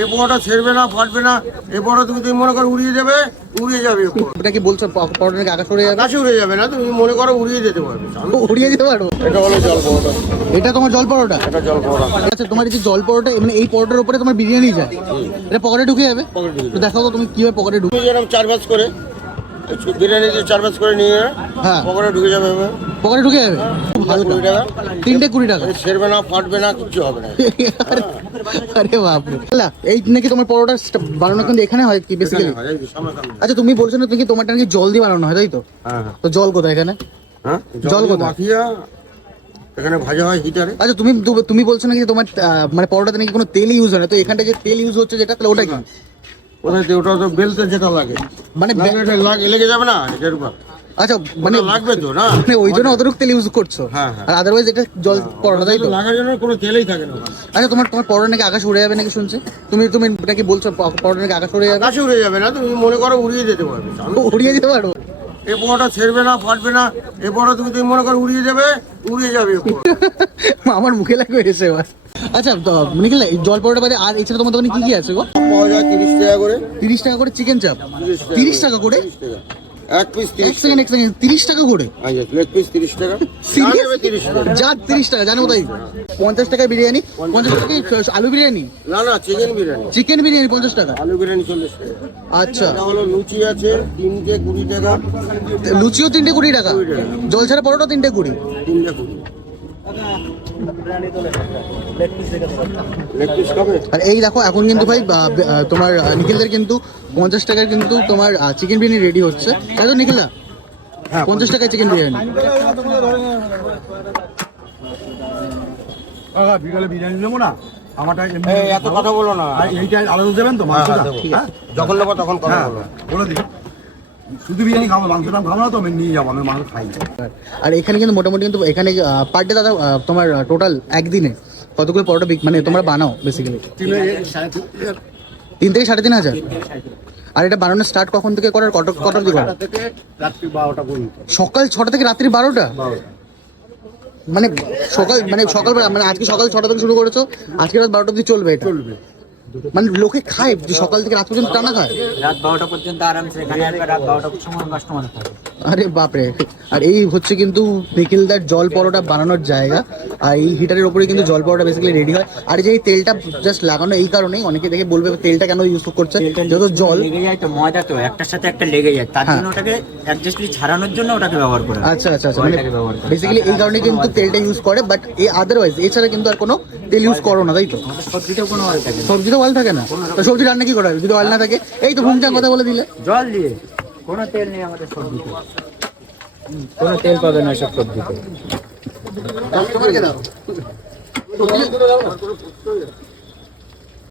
এই পরোটা ছেড়বে না, ফাটবে না। এই পরোটা তুমি মনে করো উড়িয়ে যাবে, উড়িয়ে যাবে। এটা কি বলছো পরোটা নাকি আকাশ উড়ে যাবে? আকাশে উড়ে যাবে না, তুমি মনে করো উড়িয়ে যেতে পারবে। উড়িয়ে যেতে পারো? এটা হলো জল পরোটা। এটা তোমার জল পরোটা? এটা জল পরোটা। আচ্ছা, তোমার এই যে জল পরোটা, মানে এই পরোটার উপরে তোমার বিরিয়ানি যায়, এটা পকেটে ঢুকে যাবে? তো দেখাও তো তুমি কিভাবে পকেটে ঢুকে। তুমি যেরকম 4 ভাঁজ করে বিরিয়ানি 4 ভাঁজ করে নিয়ে হ্যাঁ, পকেটে ঢুকে যাবে। পকেটে ঢুকে যাবে। ভালো 20 টাকা। 3টে 20 টাকা। ছেড়বে না, ফাটবে না, কিচ্ছু হবে না। আরে বাপরে। এই নাকি তোমার পরোটা বানানো কিন্তু এখানে হয় কি বেসিক্যালি? আচ্ছা, তুমি বলছো না তুমি তোমারটা নাকি জল দিয়ে বানানো হয়, তাই তো? হ্যাঁ। তো জল কোথায় এখানে? হ্যাঁ, জল কোথায়? মাখিয়া এখানে ভাজা হয় হিটারে। আচ্ছা, তুমি বলছো নাকি তোমার মানে পরোটাতে নাকি কোনো তেল ইউজ হয় না, তো এখানটা যে তেল ইউজ হচ্ছে যেটা, তাহলে ওটা কি? ওটা তো বেলতে যেটা লাগে, মানে লেগে যাবে না এটার উপর। আচ্ছা, মানে লাগবে তো না, মানে ওই জন্য অতটুকু তেল ইউজ করছো। হ্যাঁ। আর আদারওয়াইজ এটা জল পরোটা, তাই তো? লাগার জন্য কোনো তেলই থাকে না। আচ্ছা, তোমার পরোটা নাকি আকাশ উড়ে যাবে নাকি শুনছি। তুমি নাকি বলছো পরোটা নাকি আকাশ উড়ে যাবে? আকাশে উড়ে যাবে না, তুমি মনে করো উড়িয়ে যেতে পারবে। উড়িয়ে যেতে পারো? এই পরোটা ছেড়বে না, ফাটবে না। এই পরোটা তুমি মনে করো উড়িয়ে যাবে, উড়িয়ে যাবে। আমার মুখে লাগবে এসে এবার। আচ্ছা, নিখিল, এই জল পরোটা বাদে আর এছাড়া তোমার দোকানে কি কি আছে গো? পাওয়া যায় 30 টাকা করে। 30 টাকা করে চিকেন চাপ? 30 টাকা করে? 30 টাকা এক পিস। এক সেকেন্ড 30 টাকা করে? লেগ পিস 30 টাকা। Seriously? 30 টাকা। যা 30 টাকা জানো তাই? 50 টাকায় বিরিয়ানি? 50 টাকা কি আলু বিরিয়ানি? না না, চিকেন বিরিয়ানি। চিকেন বিরিয়ানি 50 টাকা? আলু বিরিয়ানি 40 টাকা। আচ্ছা, এটা হলো লুচি আছে 3টে 20 টাকা। লুচিও 3টে 20 টাকা? 20 টাকা। জল ছাড়া পরোটা 3টে 20? 3টে 20। লেগ পিস খাবে? আর এই দেখো, এখন কিন্তু ভাই তোমার নিখিলদের কিন্তু 50 টাকার কিন্তু তোমার চিকেন বিরিয়ানি রেডি হচ্ছে, তাই তো নিখিলদা? হ্যাঁ, 50 টাকায় চিকেন বিরিয়ানি। বিকালে বিরিয়ানি নেবো না, আমারটা এত কথা বলো না। এইটা আলাদা দেবেন তো মাংসটা? হ্যাঁ, যখন নেবো তখন কথা বলো। বলে দিন, শুধু বিরিয়ানি খাবো, মাংসটা খাবো না তো, আমি নিয়ে যাবো, আমি মাংস খাই না। আর এখানে কিন্তু মোটামুটি কিন্তু এখানে পার ডে দাদা তোমার টোটাল একদিনে কতগুলো পরোটা মানে তোমরা বানাও বেসিক্যালি? 3 থেকে 3.5 হাজার। আর এটা বানানো স্টার্ট কখন থেকে করার কটা অবধি করো? থেকে রাত্রি 12টা পর্যন্ত। সকাল 6টা থেকে রাত্রি 12টা? মানে সকালবেলা, মানে আজকে সকাল 6টা থেকে শুরু করেছো, আজকে রাত 12টা অবধি চলবে এটা? মানে লোকে খায় যে সকাল থেকে রাত পর্যন্ত টানা খায়? রাত 12টা পর্যন্ত আরামসে এখানে আসবে, রাত 12টার সময় কাস্টমার থাকে। আরে বাপরে। আর এই হচ্ছে কিন্তু নিখিলদার জল পরোটা বানানোর জায়গা। আর এই হিটারের উপরে কিন্তু জল পরোটা বেসিক্যালি রেডি হয়। আর যে এই তেলটা জাস্ট লাগানো এই কারণেই, অনেকে দেখে বলবে তেলটা কেন ইউজ করছে, যেহেতু জল লেগে যায় তো, ময়দা তো একটার সাথে একটা লেগে যায়, তার হ্যাঁ। জন্য ওটাকে অ্যাডজাস্টলি ছাড়ানোর জন্য ওটাকে ব্যবহার করে। আচ্ছা, মানে বেসিক্যালি এই কারণে কিন্তু তেলটা ইউজ করে, বাট এই আদারওয়াইজ এছাড়া কিন্তু আর কোনো তেল ইউজ করো না, তাই তো? সবজিটাও কোনো অয়েল থাকে না। সবজিতে অয়েল থাকে না? তো সবজি রান্না কি করা হয় যদি অয়েল না থাকে? এই তো ভুমচাং কথা বলে দিলে। জল দিয়ে, কোনো তেল নেই আমাদের সবজিতে, কোনো তেল পাবে না সব সবজিতে।